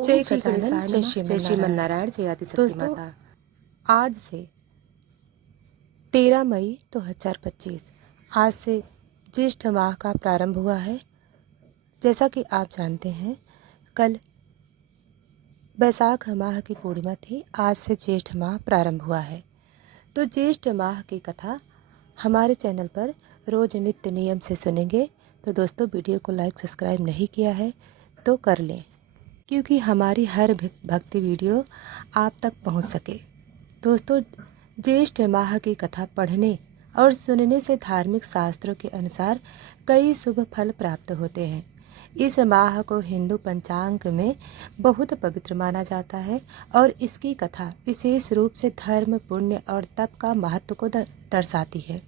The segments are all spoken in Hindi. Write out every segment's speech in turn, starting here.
जय गजानन, जय श्रीमन नारायण, जय आदि शक्ति दोस्तों, माता। आज से 13 मई 2025 आज से ज्येष्ठ माह का प्रारंभ हुआ है। जैसा कि आप जानते हैं, कल बैसाख माह की पूर्णिमा थी। आज से ज्येष्ठ माह प्रारंभ हुआ है। तो ज्येष्ठ माह की कथा हमारे चैनल पर रोज नित्य नियम से सुनेंगे। तो दोस्तों, वीडियो को लाइक सब्सक्राइब नहीं किया है तो कर लें, क्योंकि हमारी हर भक्ति वीडियो आप तक पहुंच सके। दोस्तों, ज्येष्ठ माह की कथा पढ़ने और सुनने से धार्मिक शास्त्रों के अनुसार कई शुभ फल प्राप्त होते हैं। इस माह को हिंदू पंचांग में बहुत पवित्र माना जाता है और इसकी कथा विशेष रूप से धर्म, पुण्य और तप का महत्व को दर्शाती है।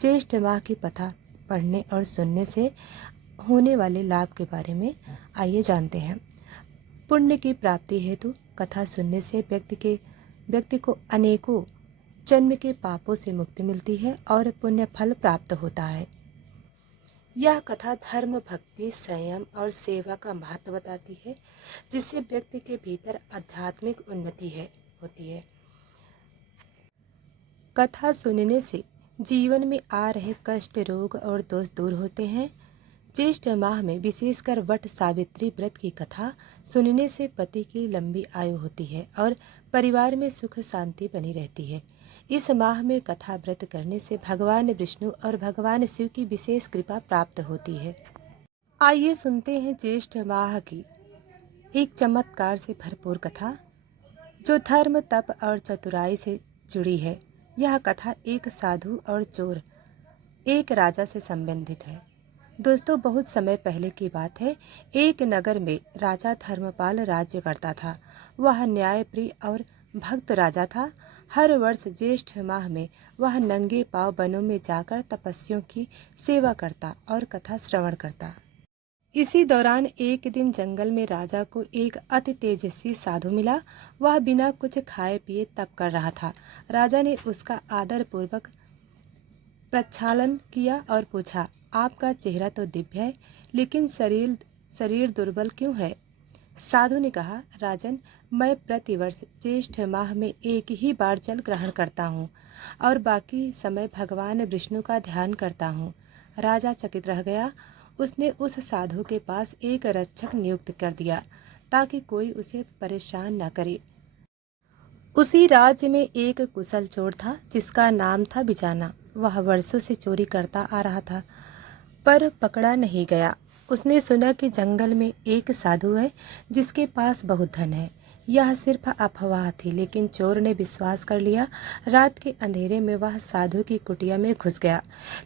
ज्येष्ठ माह की कथा पढ़ने और सुनने से होने वाले लाभ के बारे में आइए जानते हैं। पुण्य की प्राप्ति हेतु कथा सुनने से व्यक्ति को अनेकों जन्म के पापों से मुक्ति मिलती है और पुण्य फल प्राप्त होता है। यह कथा धर्म, भक्ति, संयम और सेवा का महत्व बताती है, जिससे व्यक्ति के भीतर आध्यात्मिक उन्नति होती है। कथा सुनने से जीवन में आ रहे कष्ट, रोग और दोष दूर होते हैं। ज्येष्ठ माह में विशेषकर वट सावित्री व्रत की कथा सुनने से पति की लंबी आयु होती है और परिवार में सुख शांति बनी रहती है। इस माह में कथा व्रत करने से भगवान विष्णु और भगवान शिव की विशेष कृपा प्राप्त होती है। आइए सुनते हैं ज्येष्ठ माह की एक चमत्कार से भरपूर कथा, जो धर्म, तप और चतुराई से जुड़ी है। यह कथा एक साधु और चोर, एक राजा से संबंधित है। दोस्तों, बहुत समय पहले की बात है। एक नगर में राजा धर्मपाल राज्य करता था। वह न्यायप्रिय और भक्त राजा था। हर वर्ष ज्येष्ठ माह में वह नंगे पांव वनों में जाकर तपस्वियों की सेवा करता और कथा श्रवण करता। इसी दौरान एक दिन जंगल में राजा को एक अति तेजस्वी साधु मिला। वह बिना कुछ खाए पिए तप कर रहा था। राजा ने उसका आदर पूर्वक प्रक्षालन किया और पूछा, आपका चेहरा तो दिव्य है, लेकिन शरीर दुर्बल क्यों है? साधु ने कहा, राजन, मैं प्रतिवर्ष ज्येष्ठ माह में एक ही बार जल ग्रहण करता हूँ और बाकी समय भगवान विष्णु का ध्यान करता हूँ। राजा चकित रह गया। उसने उस साधु के पास एक रक्षक नियुक्त कर दिया, ताकि कोई उसे परेशान न करे। उसी राज्य में एक कुशल चोर था, जिसका नाम था बिजाना। वह वर्षों से चोरी करता आ रहा था, पर पकड़ा नहीं गया। उसने सुना कि जंगल में एक साधु है जिसके पास बहुत धन है। यह सिर्फ अफवाह थी, लेकिन चोर ने विश्वास कर लिया। रात के अंधेरे में वह साधु की कुटिया में घुस गया,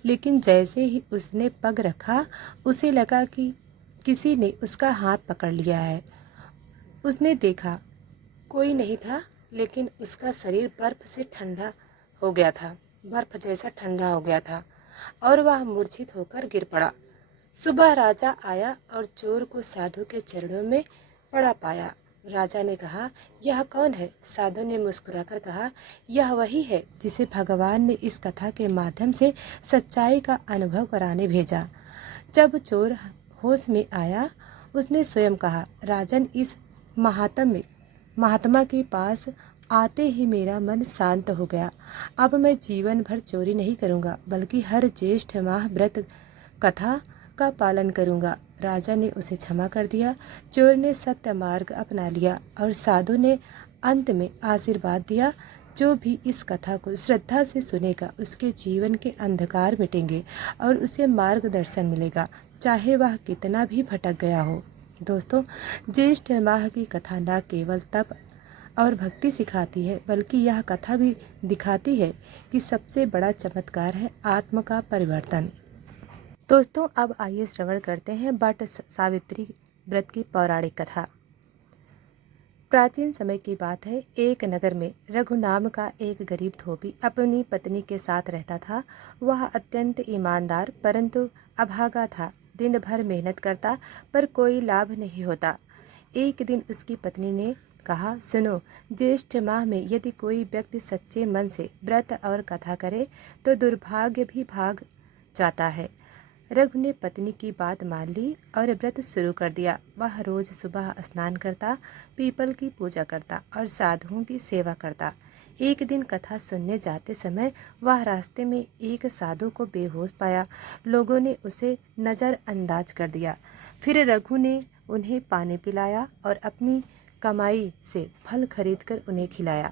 लेकिन जैसे ही उसने पग रखा, उसे लगा कि किसी ने उसका हाथ पकड़ लिया है। उसने देखा, कोई नहीं था, लेकिन उसका शरीर बर्फ से ठंडा हो गया था, बर्फ जैसा ठंडा हो गया था और वह मूर्छित होकर गिर पड़ा। सुबह राजा आया और चोर को साधु के चरणों में पड़ा पाया। राजा ने कहा, यह कौन है? साधु ने मुस्कुराकर कहा, यह वही है जिसे भगवान ने इस कथा के माध्यम से सच्चाई का अनुभव कराने भेजा। जब चोर होश में आया, उसने स्वयं कहा, राजन, इस महात्मा के पास आते ही मेरा मन शांत हो गया। अब मैं जीवन भर चोरी नहीं करूंगा, बल्कि हर ज्येष्ठ माह व्रत कथा का पालन करूंगा। राजा ने उसे क्षमा कर दिया। चोर ने सत्य मार्ग अपना लिया और साधु ने अंत में आशीर्वाद दिया, जो भी इस कथा को श्रद्धा से सुनेगा, उसके जीवन के अंधकार मिटेंगे और उसे मार्गदर्शन मिलेगा, चाहे वह कितना भी भटक गया हो। दोस्तों, ज्येष्ठ माह की कथा न केवल तप और भक्ति सिखाती है, बल्कि यह कथा भी दिखाती है कि सबसे बड़ा चमत्कार है आत्मा का परिवर्तन। दोस्तों, अब आइए श्रवण करते हैं वट सावित्री व्रत की पौराणिक कथा। प्राचीन समय की बात है। एक नगर में रघु नाम का एक गरीब धोबी अपनी पत्नी के साथ रहता था। वह अत्यंत ईमानदार परंतु अभागा था। दिन भर मेहनत करता, पर कोई लाभ नहीं होता। एक दिन उसकी पत्नी ने कहा, सुनो, ज्येष्ठ माह में यदि कोई व्यक्ति सच्चे मन से व्रत और कथा करे तो दुर्भाग्य भी भाग जाता है। रघु ने पत्नी की बात मान ली और व्रत शुरू कर दिया। वह रोज सुबह स्नान करता, पीपल की पूजा करता और साधुओं की सेवा करता। एक दिन कथा सुनने जाते समय वह रास्ते में एक साधु को बेहोश पाया। लोगों ने उसे नज़रअंदाज कर दिया। फिर रघु ने उन्हें पानी पिलाया और अपनी कमाई से फल खरीदकर उन्हें खिलाया।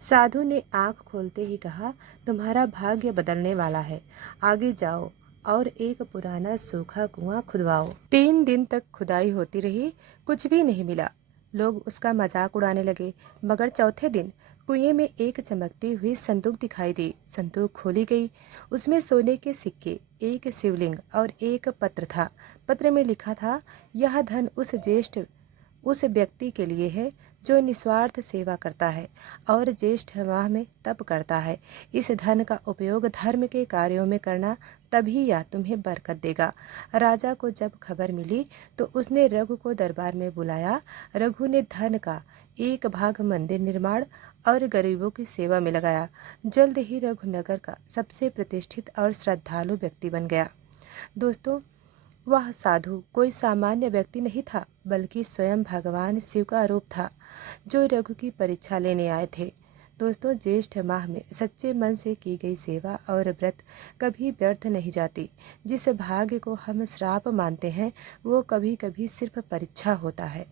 साधु ने आंख खोलते ही कहा, तुम्हारा भाग्य बदलने वाला है, आगे जाओ और एक पुराना सूखा कुआं खुदवाओ। 3 दिन तक खुदाई होती रही, कुछ भी नहीं मिला। लोग उसका मजाक उड़ाने लगे, मगर चौथे दिन कुएं में एक चमकती हुई संदूक दिखाई दी। संदूक खोली गई, उसमें सोने के सिक्के, एक शिवलिंग और एक पत्र था। पत्र में लिखा था, यह धन उस व्यक्ति के लिए है जो निस्वार्थ सेवा करता है और ज्येष्ठ माह में तप करता है। इस धन का उपयोग धर्म के कार्यों में करना, तभी यह तुम्हें बरकत देगा। राजा को जब खबर मिली तो उसने रघु को दरबार में बुलाया। रघु ने धन का एक भाग मंदिर निर्माण और गरीबों की सेवा में लगाया। जल्द ही रघुनगर का सबसे प्रतिष्ठित और श्रद्धालु व्यक्ति बन गया। दोस्तों, वह साधु कोई सामान्य व्यक्ति नहीं था, बल्कि स्वयं भगवान शिव का रूप था, जो रघु की परीक्षा लेने आए थे। दोस्तों, ज्येष्ठ माह में सच्चे मन से की गई सेवा और व्रत कभी व्यर्थ नहीं जाती। जिस भाग्य को हम श्राप मानते हैं, वो कभी कभी सिर्फ परीक्षा होता है।